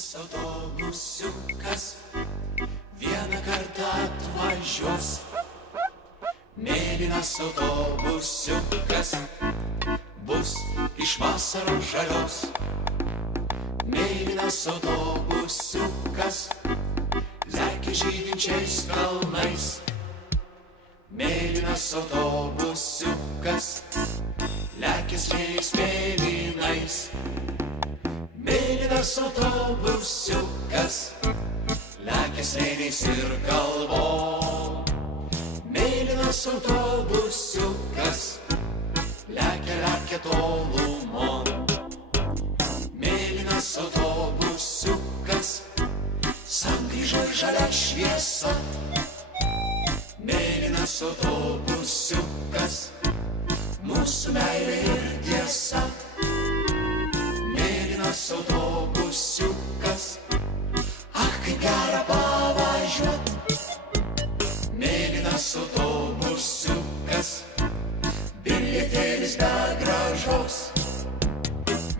Mėlynas autobusiukas vieną kartą atvažiuos. Mėlynas autobusiukas bus iš vasaros žalios. Mėlynas autobusiukas lekia žydinčiais kalnais. Mėlynas autobusiukas lekia slėniais mėlynais. Mėlynas autobusiukas lekia slėniais ir kalvom. Mėlynas autobusiukas lekia tolumon. Mėlynas autobusiukas sankryžoj žalia šviesa. Mėlynas autobusiukas mūsų meilė ir tiesa. Mėlynas autobusiukas, kaip gera pavažiuot. Mėlynas autobusiukas, bilietėlis be grąžos.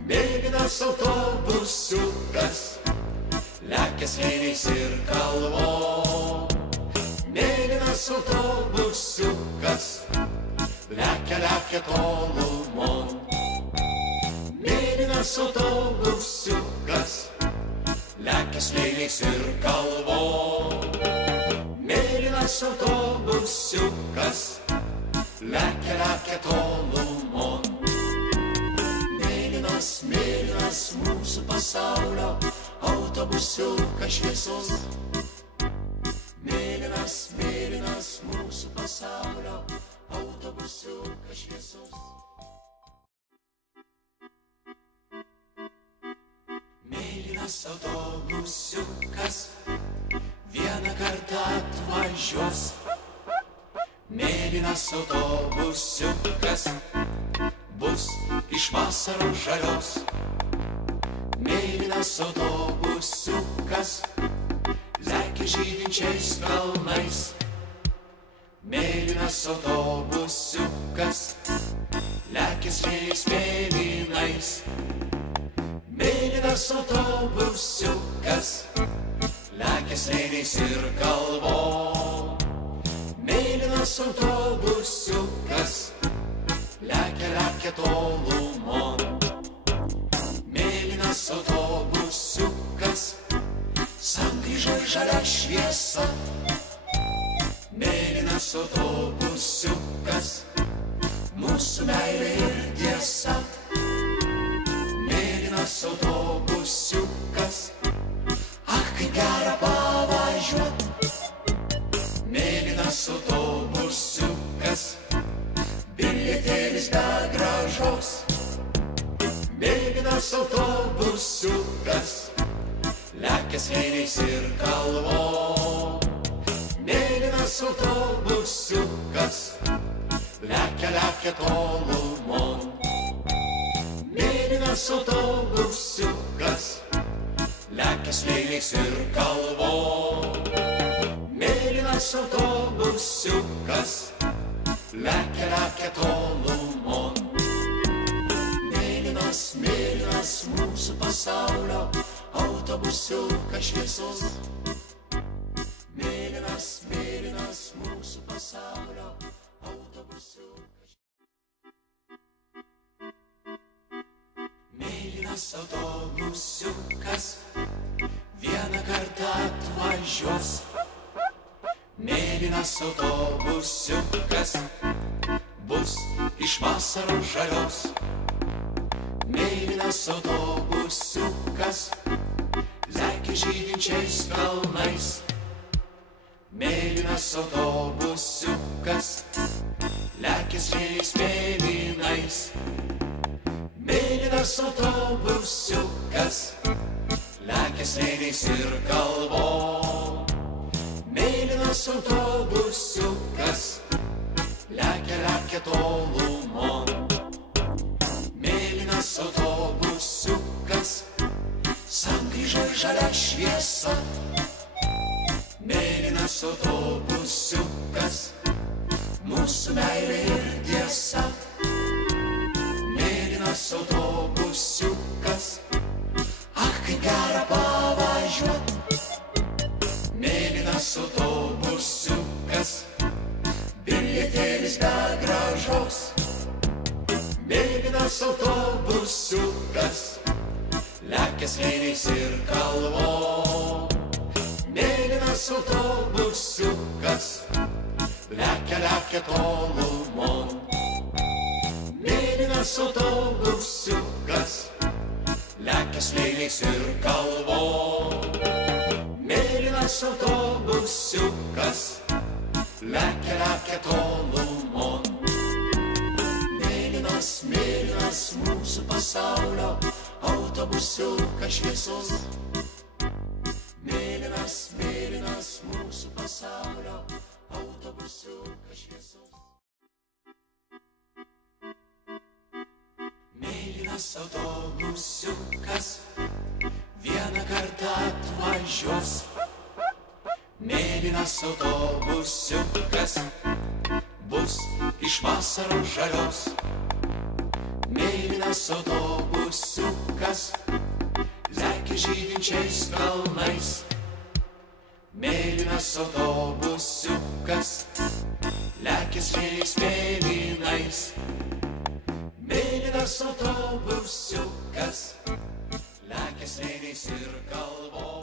Mėlynas autobusiukas lekia slėniais ir kalvom. Mėlynas autobusiukas lekia tolumon. Mėlynas autobusiukas lekia slėniais ir kalvom. Mėlynas autobusiukas lekia tolumon. Mėlynas mūsų pasaulio autobusiukas šviesus. Mėlynas mūsų pasaulio autobusiukas šviesus. Mėlynas autobusiukas vieną kartą atvažiuos. Mėlynas autobusiukas bus iš vasaros žalios. Mėlynas autobusiukas lekia žydinčiais kalnais. Mėlynas autobusiukas lekia slėniais mėlynais. Mėlynas autobusiukas lekia slėniais ir kalvom. Mėlynas autobusiukas lekia tolumon. Mėlynas autobusiukas sankryžoj žalia šviesa. Mėlynas autobusiukas mūsų meilė ir tiesa. Mėlynas autobusiukas, kaip gera pavažiuot. Mėlynas autobusiukas, bilietėlis be grąžos. Mėlynas autobusiukas lekia slėniais ir kalvom. Mėlynas autobusiukas lekia tolumon. Mėlynas autobusiukas lekia slėniais ir kalvom. Mėlynas autobusiukas lekia tolumon. Mėlynas mūsų pasaulio autobusiukas šviesus. Mėlynas mūsų pasaulio autobusiukas. Mėlynas autobusiukas vieną kartą atvažiuos. Mėlynas autobusiukas bus iš vasaros žalios. Mėlynas autobusiukas lekia žydinčiais kalnais. Mėlynas autobusiukas lekia slėniais mėlynais. Mėlynas autobusiukas lekia slėniais ir kalvom. Mėlynas autobusiukas lekia tolumon. Mėlynas autobusiukas sankryžoj žalia šviesa. Mėlynas autobusiukas mūsų meilė ir tiesa. Mėlynas autobusiukas, kaip gera pavažiuot. Mėlynas autobusiukas, lekia slėniais ir kalvom. Mėlynas autobusiukas, lekia tolumon. Mėlynas autobusiukas, lekia slėniais ir kalvom. Mėlynas autobusiukas, lekia tolumon. Mėlynas mūsų pasaulio autobusiukas šviesus. Mėlynas mūsų pasaulio autobusiukas šviesus. Mėlynas autobusiukas vieną kartą atvažiuos. Mėlynas autobusiukas bus iš vasaros žalios. Mėlynas autobusiukas lekia žydinčiais kalnais. Mėlynas autobusiukas lekia slėniais mėlynais. Mėlynas autobusiukas lekia slėniais ir kalvom.